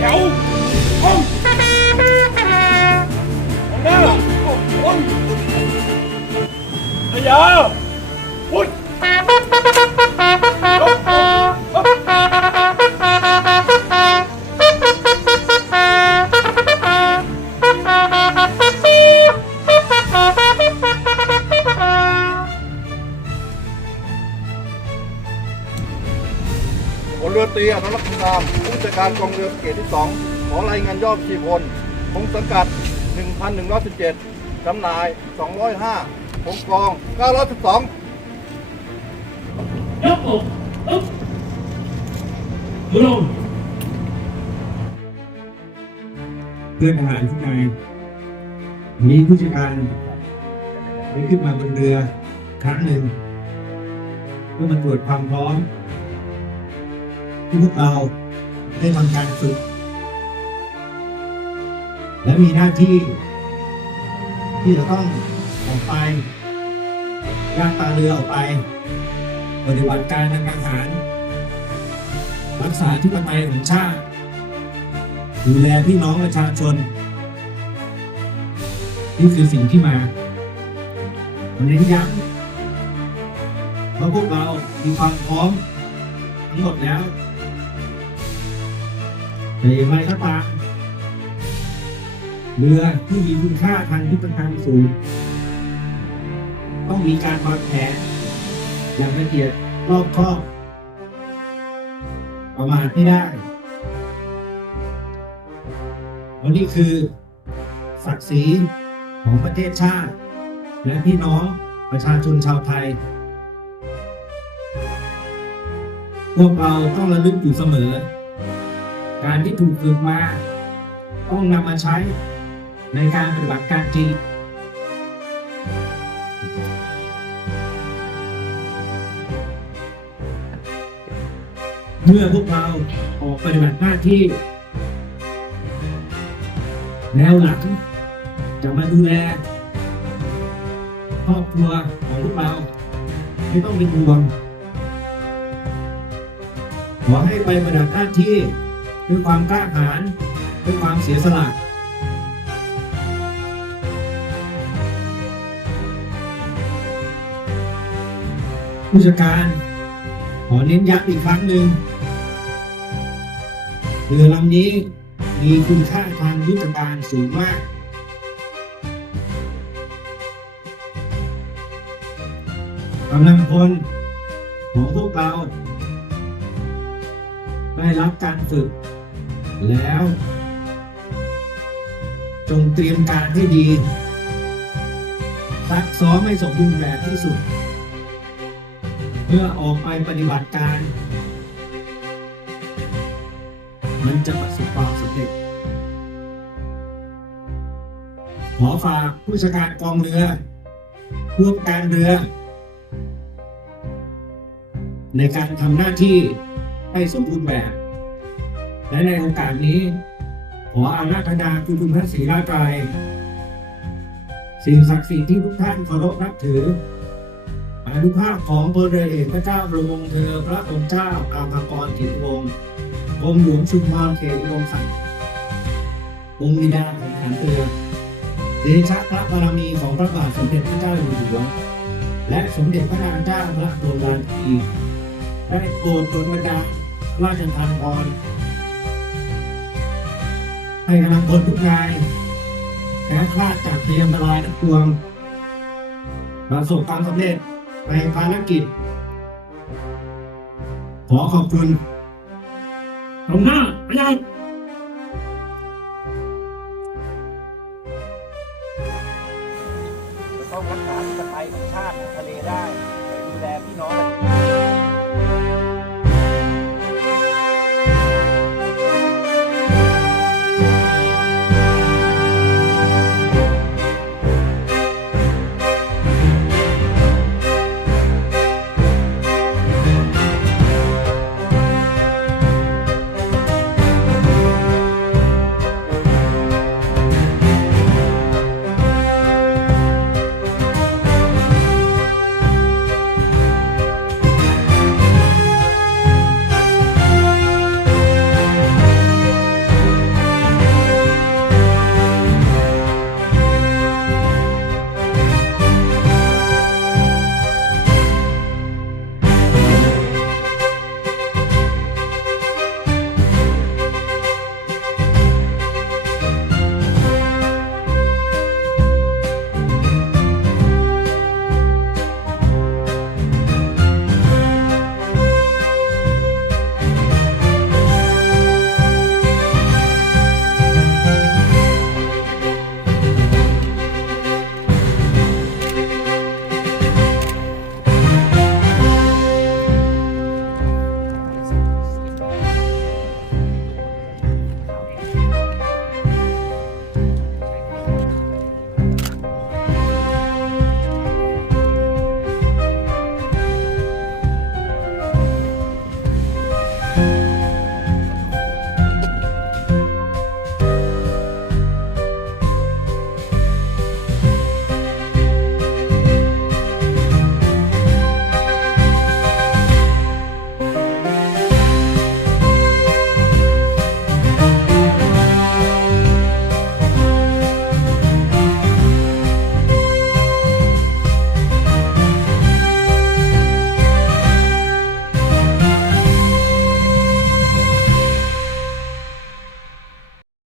này. Không Không Bây giờ. ผลเรือตรีอนุรักษ์นามผู้จัดการกองเรือเกตที่ 2 ขอรายงานยอด4พลพงสังกัด 1,117จำหน่าย 205ผงกอง 912 ยกอกอึ๊บมือลงเพื่อนทหารทุกนายมีผู้จัดการไปขึ้นมาบนเรือครั้งหนึ่งเพื่อมาตรวจความพร้อม ที่พวกเราได้ทำการฝึก และมีหน้าที่ ที่จะต้องออกไปลากตาเรือออกไป ปฏิบัติการทางทหาร รักษาที่ปไตยของชาติ ดูแลพี่น้องประชาชน นี่คือสิ่งที่มาวันนี้ย้ำว่าพวกเรามีความพร้อมทั้งหมดแล้ว แต่อย่างไรก็ตามเรือที่มีคุณค่าทางยุทธการสูง ต้องมีการวางแผนอย่างละเอียดรอบคอบประมาทไม่ได้วันนี้คือ ศักดิ์ศรีของประเทศชาติ และพี่น้องประชาชนชาวไทย พวกเราต้องระลึกอยู่เสมอ การที่ถูกฝึกมา ต้องนำมาใช้ในการปฏิบัติการจริงเมื่อพวกเราออกปฏิบัติหน้าที่แนวหลังจะมาดูแลครอบครัวของพวกเราไม่ต้องเป็นห่วงขอให้ไปประดับหน้าที่ ด้วยความกล้าหาญด้วยความเสียสละผู้จัดการ ขอเน้นย้ำอีกครั้งหนึ่งเรือลำนี้มีคุณค่าทางยุทธการสูงมาก กำลังพลของพวกเรา ได้รับการฝึก แล้ว จงเตรียมการให้ดีซักซ้อมให้สมบูรณ์แบบที่สุด เพื่อออกไปปฏิบัติการ มันจะประสบความสำเร็จขอฝากผู้จัดการกองเรือพวกการเรือ ในการทำหน้าที่ให้สมบูรณ์แบบ และในโอกาสนี้ ขออาราธนาคุณคุณพระศรีราชไตรสิ่งศักดิ์สิทธิ์ที่ทุกท่านเคารพนับถืออนุภาพของพลเรือเอกพระเจ้าบรมวงศ์เธอพระองค์เจ้าอาภากรกิตวงศ์กรมหลวงชุมพรเขตอุดมศักดิ์องค์บิดาของฐานเรือเดชะพระบารมีของพระบาทสมเด็จพระเจ้าอยู่หัว และสมเด็จพระนางเจ้าพระบรมราชินีได้โปรดโปรดบันดาลราชทานพร ให้กำลังพลทุกนายแค้วคลาดจากพยานตรายทั้งปวงประสบความสำเร็จในภารกิจ ขอขอบคุณตรงหน้าพยักจะต้องรักษาที่ปไตยของชาติทะเลได้ดูแลพี่น้อง